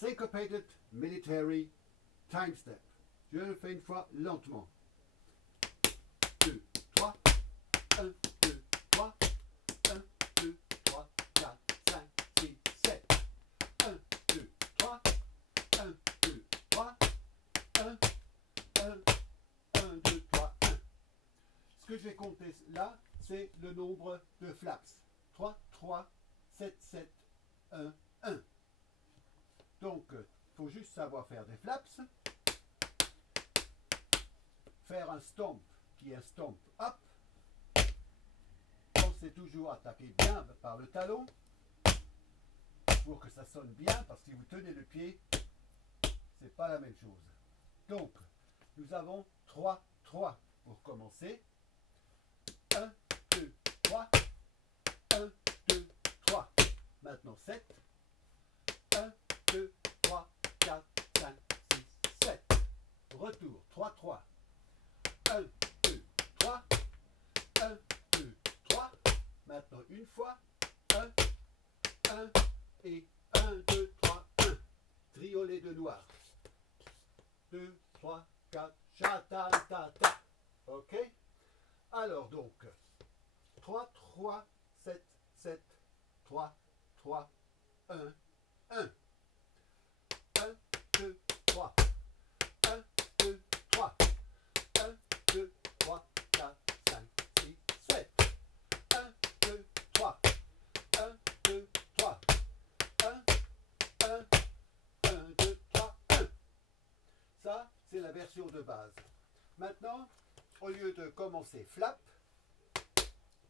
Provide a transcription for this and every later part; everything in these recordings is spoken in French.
Syncopated Military Time Step. Je le fais une fois lentement. 2, 3, 1, 2, 3, 1, 2, 3, 4, 5, 6, 7. 1, 2, 3, 1, 2, 3, 1, 1, 1, 2, 3, 1. Ce que je vais compter là, c'est le nombre de flaps. 3, 3, 7, 7, 1, 1. Donc, il faut juste savoir faire des flaps. Faire un stomp qui est un stomp up. Pensez toujours à attaquer bien par le talon pour que ça sonne bien, parce que si vous tenez le pied, c'est pas la même chose. Donc, nous avons 3, 3 pour commencer. 1, 2, 3. 1, 2, 3. Maintenant 7. 1, 2, 3, 4, 5, 6, 7. Retour. 3, 3. 1, 2, 3. 1, 2, 3. Maintenant une fois. 1, 1 et 1, 2, 3, 1. Triolet de noir. 2, 3, 4. Chata, ta, ta. Ok? Alors donc, 3, 3, 7, 7, 3, 3, 1, 1. 1, 2, 3. 1, 2, 3. 1, 2, 3, 4, 5, 6, 7. 1, 2, 3. 1, 2, 3. 1, 1, 1, 2, 3, 1. Ça, c'est la version de base. Maintenant, au lieu de commencer flap,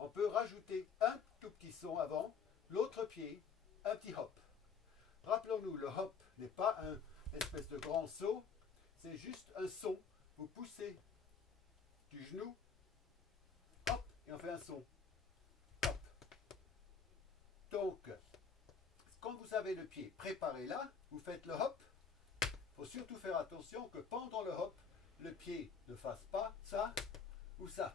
on peut rajouter un tout petit son avant, l'autre pied, un petit hop. Rappelons-nous, le hop n'est pas un espèce de grand saut, c'est juste un son. Vous poussez du genou, hop, et on fait un son. Hop. Donc, quand vous avez le pied préparé là, vous faites le hop. Il faut surtout faire attention que pendant le hop, le pied ne fasse pas ça ou ça.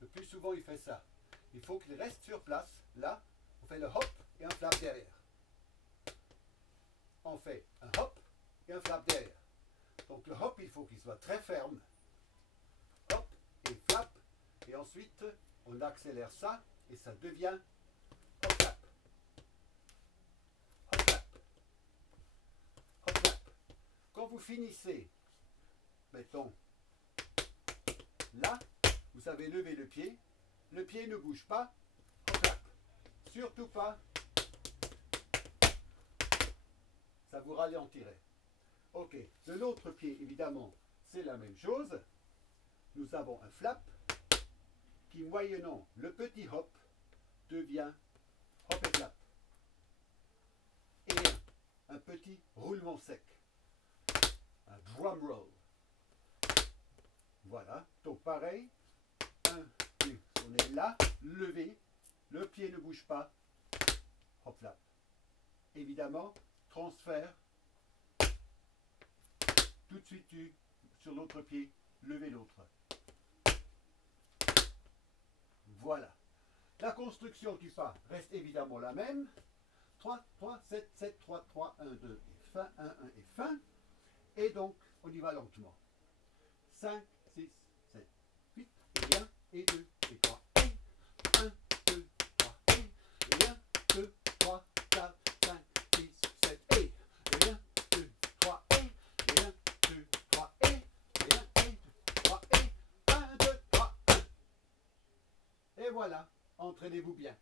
Le plus souvent, il fait ça. Il faut qu'il reste sur place. Là, on fait le hop et un flap derrière. On fait un hop et un flap derrière. Donc le hop, il faut qu'il soit très ferme. Hop et flap. Et ensuite, on accélère ça et ça devient hop flap. Hop flap. Hop flap. Quand vous finissez, mettons, là, vous avez levé le pied ne bouge pas, hop flap. Surtout pas, ça vous ralentirait. Ok, de l'autre pied, évidemment, c'est la même chose. Nous avons un flap qui, moyennant le petit hop, devient hop et flap. Et un petit roulement sec, un drum roll. Voilà, donc pareil, on est là, levé, le pied ne bouge pas, hop flap. Évidemment, transfert, tout de suite sur l'autre pied, levez l'autre. Voilà. La construction du pas reste évidemment la même. 3, 3, 7, 7, 3, 3, 1, 2 et fin, 1, 1 et fin. Et donc, on y va lentement. 5, 6, 7, 8, et 1, et 2, et 3, et 1, 2, 3, et 1, 2, 3, 4, 5, 6, 7, et 1, 2, 3, et 1, 2, 3, et 1, 2, 3, et 1, 2, 3, 1. Et voilà, entraînez-vous bien.